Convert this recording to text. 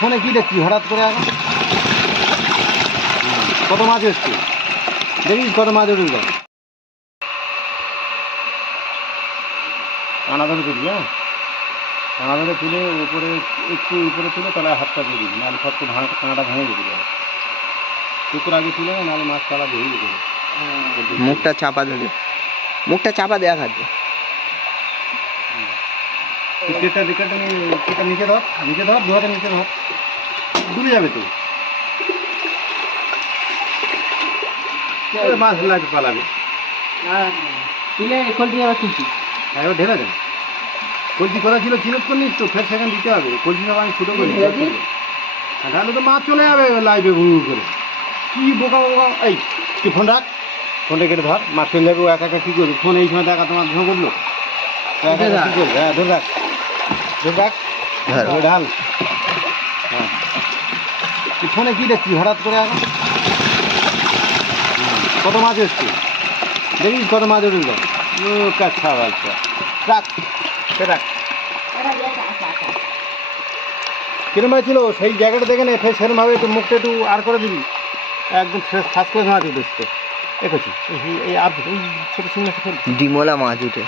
ফোনে কি দেখছি হঠাৎ করে এখন? কত মাছ এসছে দেখিস, কত মাছ উঠল। কানা ধরে তুলি, হ্যাঁ কানা ধরে তুলে উপরে একটু উপরে তুলে তলায় হাতটা দিয়ে দিবি, নাহলে সব কানাটা ভেঙে যেতে যাবে। টুকুর আগে তুলে নাহলে মাছ তলা বেরিয়ে যেতে। মুখটা চাপা ধরে, মুখটা চাপা দেওয়া খাদ্য। কেটটা নিচে ধর, নিচে ধর, দু হাতে নিচে ধর, ডুবে যাবে তো। মাছ লাগবে পালাবে, তুলে কলটি আবার তুলছি। এবার ঢেলে দেন। কলসি কথা ছিল চিনত করে নিস তো, ফের সেখানে দিতে হবে। কলসি সব আমি ছোটো করে তাহলে তো মাছ চলে যাবে লাইভে ঘুরু করে। কি বোকা বোকা, এই তুই ফোন রাখ, ফোনটা কেটে ধর, মাছ চলে যাবে। ও একা একা কী করবে? ফোন এই সময় দেখা তোমার ধর করলো, একা একা কী করবে? হ্যাঁ ধরে রাখ, ধরে রাখ, ঢাল। হ্যাঁ তুই ফোনে কী দেখছিস হঠাৎ করে এখন? কত মাছ এসছে দেখিস, কত মাছ উঠল। ও কাছা বাচ্চা, রাখ রাখ। কিরম ছিল সেই জায়গাটা দেখে নে, ফের সেরমভাবে একটু মুখটা একটু আর করে দিবি, একদম ফ্রেশ ফার্স্ট ক্লাস মাছ উঠেছে। দেখেছি এই আর ছোটো সিংহ ডিমলা মাছ উঠে।